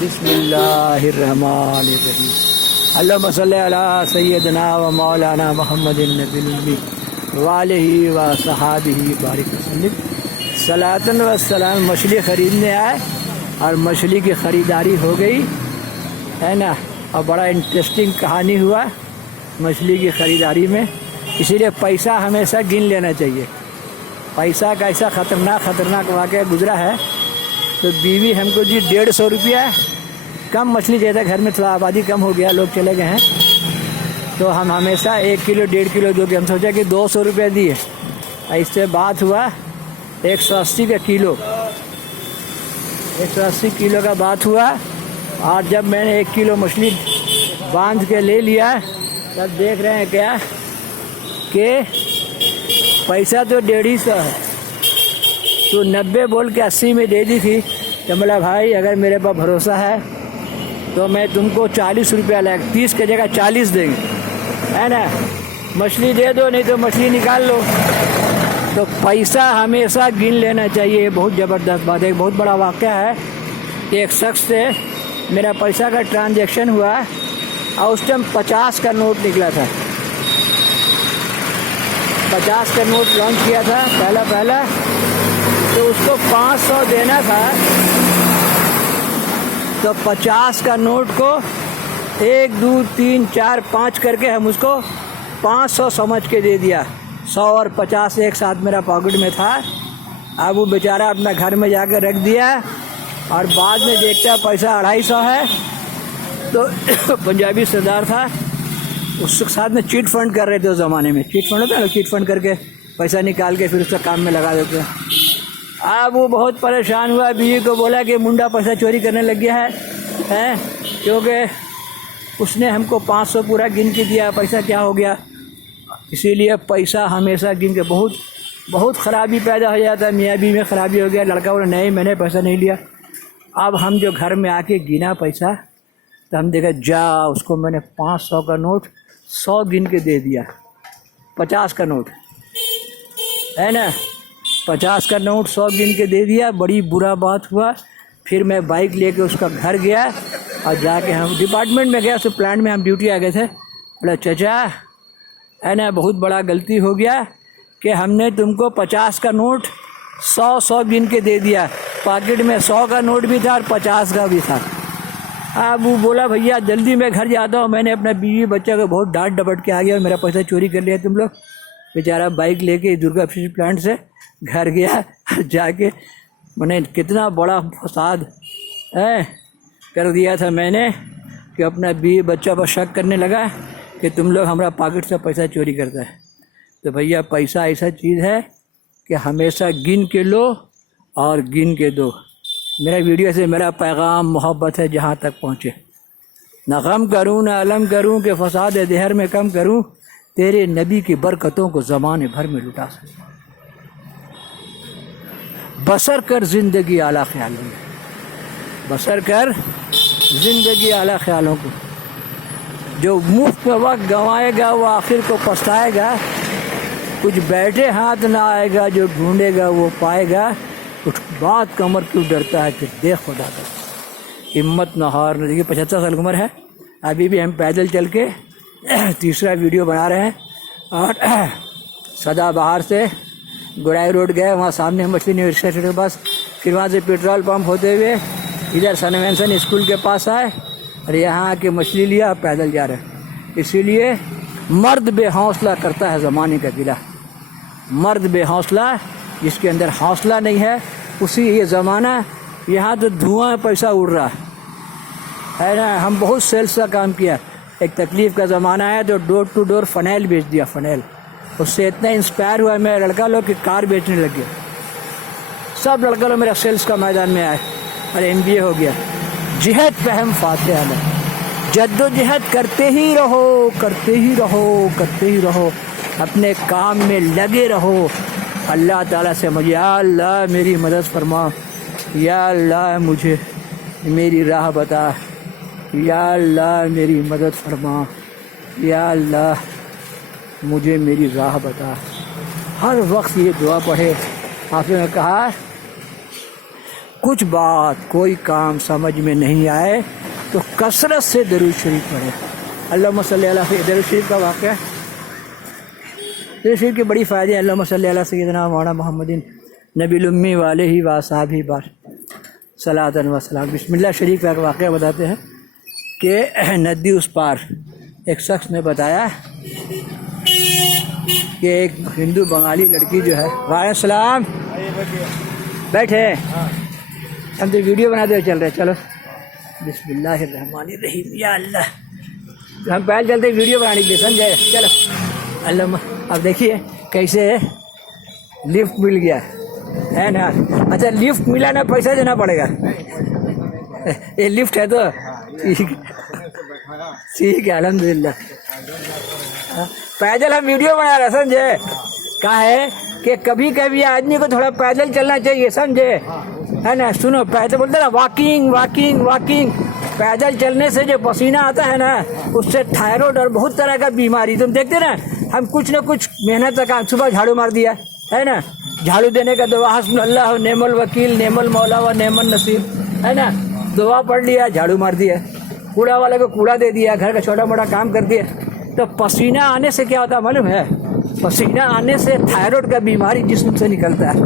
बिस्मिल्लाहिर्रहमानिर्रहीम। अल्लाहुम्मा सल्ली अला सय्यदना व मौलाना मुहम्मदिन नबिल उम्मी व आलिहि व सहाबिहि बारिक वसल्लम। सलातन व सलाम। मछली ख़रीदने आए और मछली की ख़रीदारी हो गई है ना, और बड़ा इंटरेस्टिंग कहानी हुआ मछली की ख़रीदारी में। इसीलिए पैसा हमेशा गिन लेना चाहिए। पैसा का ऐसा ख़तरनाक वाक़या गुज़रा है। तो बीवी हमको जी 150 रुपया कम मछली देता। घर में थोड़ा आबादी कम हो गया, लोग चले गए हैं, तो हम हमेशा 1 किलो 1.5 किलो जो कि हम सोचा कि 200 रुपये दिए। इससे बात हुआ 180 का किलो, 180 किलो का बात हुआ। और जब मैंने 1 किलो मछली बांध के ले लिया, तब देख रहे हैं क्या कि पैसा तो 150 है, तो 90 बोल के 80 में दे दी थी। तो बोला भाई अगर मेरे पास भरोसा है तो मैं तुमको 40 रुपया लायक 30 की जगह 40 देंगे, है ना। मछली दे दो, नहीं तो मछली निकाल लो। तो पैसा हमेशा गिन लेना चाहिए। बहुत ज़बरदस्त बात है। एक बहुत बड़ा वाक़या है। एक शख्स से मेरा पैसा का ट्रांजैक्शन हुआ और उस टाइम 50 का नोट निकला था। 50 का नोट लॉन्च किया था पहला, तो उसको 500 देना था। तो 50 का नोट को 1 2 3 4 5 करके हम उसको 500 समझ के दे दिया। 100 और 50 एक साथ मेरा पॉकेट में था। अब वो बेचारा अपना घर में जाकर रख दिया और बाद में देखता पैसा 250 है। तो पंजाबी सरदार था, उसके साथ में चिट फंड कर रहे थे। उस ज़माने में चिट फंड होता है ना, चिट फंड करके पैसा निकाल के फिर उसका काम में लगा देते हैं। अब वो बहुत परेशान हुआ, बीवी को बोला कि मुंडा पैसा चोरी करने लग गया है क्योंकि उसने हमको 500 पूरा गिन के दिया, पैसा क्या हो गया। इसीलिए पैसा हमेशा गिन के बहुत ख़राबी पैदा हो जाता है। मियाँ बीवी में ख़राबी हो गया। लड़का बोला नहीं मैंने पैसा नहीं लिया। अब हम जो घर में आके गिना पैसा, तो हम देखा जा उसको मैंने 500 का नोट 100 गिन के दे दिया। 50 का नोट है ना, 50 का नोट 100 गिन के दे दिया। बड़ी बुरा बात हुआ। फिर मैं बाइक लेके उसका घर गया और जाके हम डिपार्टमेंट में गया, उस प्लांट में हम ड्यूटी आ गए थे। बोला चाचा है ना, बहुत बड़ा गलती हो गया कि हमने तुमको 50 का नोट 100 गिन के दे दिया। पॉकेट में 100 का नोट भी था और 50 का भी था। अब वो बोला भैया जल्दी मैं घर जाता हूँ। मैंने अपना बीवी बच्चा को बहुत डांट डपट के आ गया, मेरा पैसा चोरी कर लिया तुम लोग। बेचारा बाइक लेके दुर्गा फिश प्लांट से घर गया। जाके मैंने कितना बड़ा फसाद कर दिया था मैंने कि अपना बीवी बच्चा पर शक करने लगा कि तुम लोग हमारा पॉकेट से पैसा चोरी करता है। तो भैया पैसा ऐसा चीज़ है कि हमेशा गिन के लो और गिन के दो। मेरा वीडियो से मेरा पैगाम मोहब्बत है जहाँ तक पहुँचे। न गम करूँ न अलम करूँ कि फसाद देहर में कम करूँ, तेरे नबी की बरकतों को ज़माने भर में लुटा सकूँ। बसर कर ज़िंदगी आला ख्यालों में, बसर कर ज़िंदगी आला ख्यालों को। जो मुफ्त में वक्त गंवाएगा वो आखिर को पछताएगा। कुछ बैठे हाथ ना आएगा, जो ढूंढेगा वो पाएगा। उठ बात कमर क्यों डरता है, फिर देख खुदा का हिम्मत न हार न। देखिए 75 साल की उम्र है, अभी भी हम पैदल चल के तीसरा वीडियो बना रहे हैं। और सदाबहार से गुड़ाई रोड गए, वहाँ सामने मछली यूनिवर्सिटी के पास, फिर वहाँ से पेट्रोल पंप होते हुए इधर सनवेंसन स्कूल के पास आए और यहाँ आके मछली लिया, पैदल जा रहे हैं। इसीलिए मर्द बेहौसला करता है ज़माने का गिला। मर्द बेहौसला, जिसके अंदर हौसला नहीं है, उसी ये ज़माना। यहाँ तो धुआं पैसा उड़ रहा है ना। हम बहुत सेल्स का काम किया। एक तकलीफ़ का ज़माना है तो डोर टू डोर फ़नैल बेच दिया। फ़नैल उससे इतना इंस्पायर हुआ मेरा लड़का लोग कि कार बेचने लग गया। सब लड़का लोग मेरा सेल्स का मैदान में आए और MBA हो गया। जिहद पे हम फातिहा में जद्दोजहद करते ही रहो, करते ही रहो, करते ही रहो। अपने काम में लगे रहो। अल्लाह ताला से मुझे या अल्लाह मेरी मदद फरमा, या अल्लाह मुझे मेरी राह बता, या अल्लाह मेरी मदद फरमा, या अल्लाह मुझे मेरी राह बता। हर वक्त ये दुआ पढ़े। आपने कहा कुछ बात कोई काम समझ में नहीं आए तो कसरत से दरूद शरीफ पढ़े। अल्लाहुम्मा सल्ली अला दरूद शरीफ का वाक़या, दरूद शरीफ के बड़ी फ़ायदे हैं। अल्लाहुम्मा सल्ली अला सय्यिदना मौलाना मुहम्मदिन नबील उम्मी वालैहि व अस्हाबिही बार सलातन व सलाम। बिस्मिल्लाह शरीफ का वाक़या बताते हैं कि नदी उस पार एक शख्स ने बताया कि एक हिंदू बंगाली लड़की जो है, वालेकुम सलाम, बैठे हम तो वीडियो बनाते हुए चल रहे, चलो बिस्मिल्लाहिर्रहमानिर्रहीम या अल्लाह, हम पहले चलते वीडियो बनाने के लिए, समझे, चलो अल्लाह। अब देखिए कैसे लिफ्ट मिल गया है ना। अच्छा लिफ्ट मिला ना, पैसा देना पड़ेगा, ये लिफ्ट है तो ठीक है अल्हम्दुलिल्लाह। पैदल हम वीडियो बना रहे, समझे, कहा है कि कभी कभी आदमी को थोड़ा पैदल चलना चाहिए, समझे, है ना। सुनो, पैदल बोलते ना, वॉकिंग वॉकिंग वॉकिंग, पैदल चलने से जो पसीना आता है ना, उससे थायराइड और बहुत तरह का बीमारी, तुम देखते ना, हम कुछ न कुछ मेहनत का, सुबह झाड़ू मार दिया है ना, झाड़ू देने का दुआ, हस्बुनल्लाह नेमल वकील नेमल मौला व नेमल नसीब, है ना, दुआ पढ़ लिया, झाड़ू मार दिया, कूड़ा वाले को कूड़ा दे दिया, घर का छोटा मोटा काम कर दिया। तो पसीना आने से क्या होता है मालूम है, पसीना आने से थायराइड का बीमारी जिस्म से निकलता है,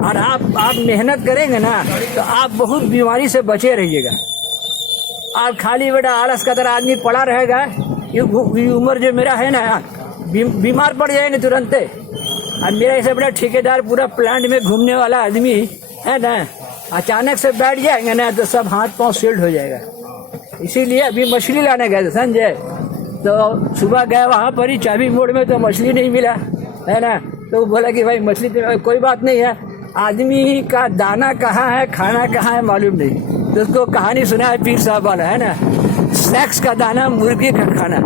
और आप मेहनत करेंगे ना तो आप बहुत बीमारी से बचे रहिएगा। आप खाली बेटा आलस का तरह आदमी पड़ा रहेगा, ये उम्र जो मेरा है ना, बीमार पड़ जाएंगे तुरंत। अब मेरा ऐसा बड़ा ठेकेदार पूरा प्लांट में घूमने वाला आदमी है ना, अचानक से बैठ जाएंगे ना तो सब हाथ पांव सील्ड हो जाएगा। इसीलिए अभी मछली लाने गए थे, समझे, तो सुबह गए वहाँ पर ही चाबी मोड़ में, तो मछली नहीं मिला, है ना, तो बोला कि भाई मछली तो कोई बात नहीं है, आदमी का दाना कहाँ है खाना कहाँ है मालूम नहीं। तो उसको कहानी सुना है पीर साहब वाला, है ना, सेक्स का दाना मुर्गे का खाना,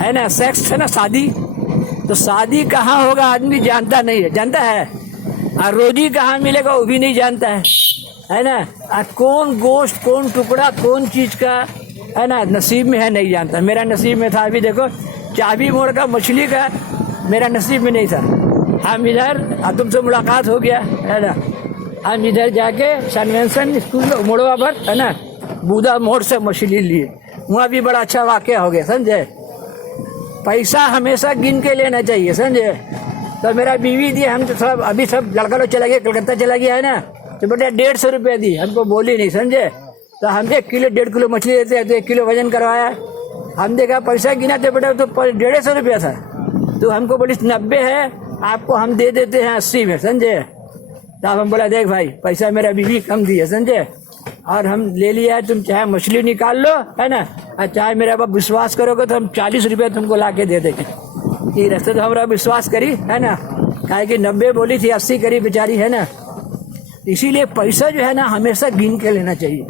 है ना, सेक्स है ना शादी, तो शादी कहाँ होगा आदमी जानता नहीं है, जानता है, और रोजी कहाँ मिलेगा वो भी नहीं जानता है ना, और कौन गोश्त कौन टुकड़ा कौन चीज़ का, है ना, नसीब में है नहीं जानता। मेरा नसीब में था, अभी देखो चाबी मोड़ का मछली का मेरा नसीब में नहीं था। हम इधर तुमसे मुलाकात हो गया, है ना, हम इधर जाके कन्वेंशन स्कूल मोड़वा पर, है ना, बूदा मोड़ से मछली लिए, वहाँ भी बड़ा अच्छा वाक़या हो गया, समझे। पैसा हमेशा गिन के लेना चाहिए, समझे। तो मेरा बीवी दी, हम तो सब अभी सब लड़का लोग चला गया, कलकत्ता चला गया, है ना, तो बेटा 150 रुपये दी, हमको बोली नहीं, समझे। तो हम 1 किलो 1.5 किलो मछली लेते हैं, तो 1 किलो वजन करवाया, हम देखा पैसा गिना तो बेटा तो 150 रुपया था, तो हमको बोली 90 है, आपको हम दे देते हैं 80 में, समझे। तो हम बोला देख भाई पैसा मेरा बीवी कम दी है, समझे, और हम ले लिया है, तुम चाहे मछली निकाल लो, है ना, और चाहे मेरे आप विश्वास करोगे तो हम 40 रुपये तुमको ला के दे देंगे। ये रास्ते तो हमारा विश्वास करी, है ना, काहे कि 90 बोली थी, 80 करी बेचारी, है ना। इसीलिए पैसा जो है ना हमेशा गिन के लेना चाहिए,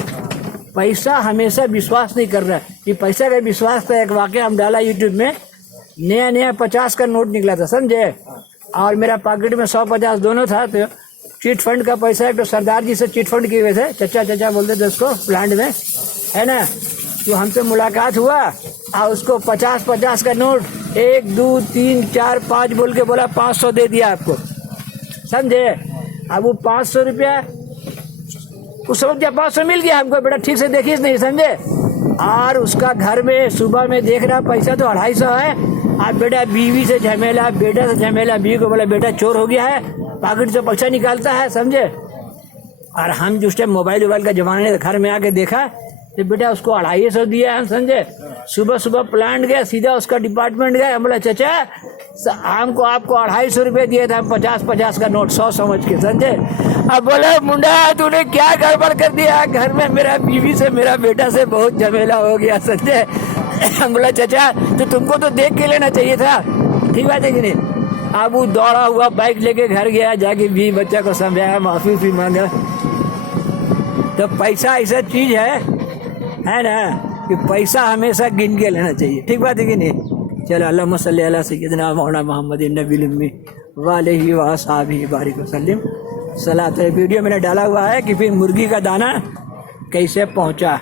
पैसा हमेशा विश्वास नहीं कर रहा है। ये पैसा का विश्वास था, एक वाक़या हम डाला यूट्यूब में, नया 50 का नोट निकला था, समझे, और मेरा पॉकेट में 100-50 दोनों था। तो चिट फंड का पैसा है, तो सरदार जी से चिट फंड किए हुए थे, चचा बोलते थे उसको प्लांट में, है ना। तो हमसे मुलाकात हुआ और उसको 50 का नोट 1 2 3 4 5 बोल के बोला 500 दे दिया आपको, समझे। अब वो 500 रुपया उस वक्त जब 500 मिल गया हमको, बेटा ठीक से देखिए नहीं, समझे। और उसका घर में सुबह में देख रहा पैसा तो 250 है, अब बेटा बीवी से झमेला, बेटा से झमेला, बीवी को बोला बेटा चोर हो गया है, पॉकेट से पैसा निकालता है, समझे। और हम जिस टाइम मोबाइल का जमाने में घर में आके देखा तो बेटा उसको 250 दिया हम, समझे। सुबह प्लांट गया, सीधा उसका डिपार्टमेंट गया, हम बोला चाचा हमको आपको 250 रुपये दिए थे, हम 50 का नोट 100 समझ के, समझे। अब बोला मुंडा तूने क्या गड़बड़ कर दिया, घर में मेरा बीवी से मेरा बेटा से बहुत झमेला हो गया, समझे। हम बोला चाचा तो तुमको तो देख के लेना चाहिए था, ठीक बात है कि नहीं। अब वो दौड़ा हुआ बाइक लेके घर गया, जाके बीवी बच्चा को समझाया, माफी भी मांगा। तो पैसा ऐसा चीज है ना, कि पैसा हमेशा गिन के लेना चाहिए, ठीक बात है कि नहीं। चलो अल्लाहुम्मा सल्ली अला सय्यिदना मौलाना मुहम्मदिन नबील उम्मी वालैहि व अस्हाबिही बारिक वसल्लम। सलात वीडियो मैंने डाला हुआ है कि फिर मुर्गी का दाना कैसे पहुंचा।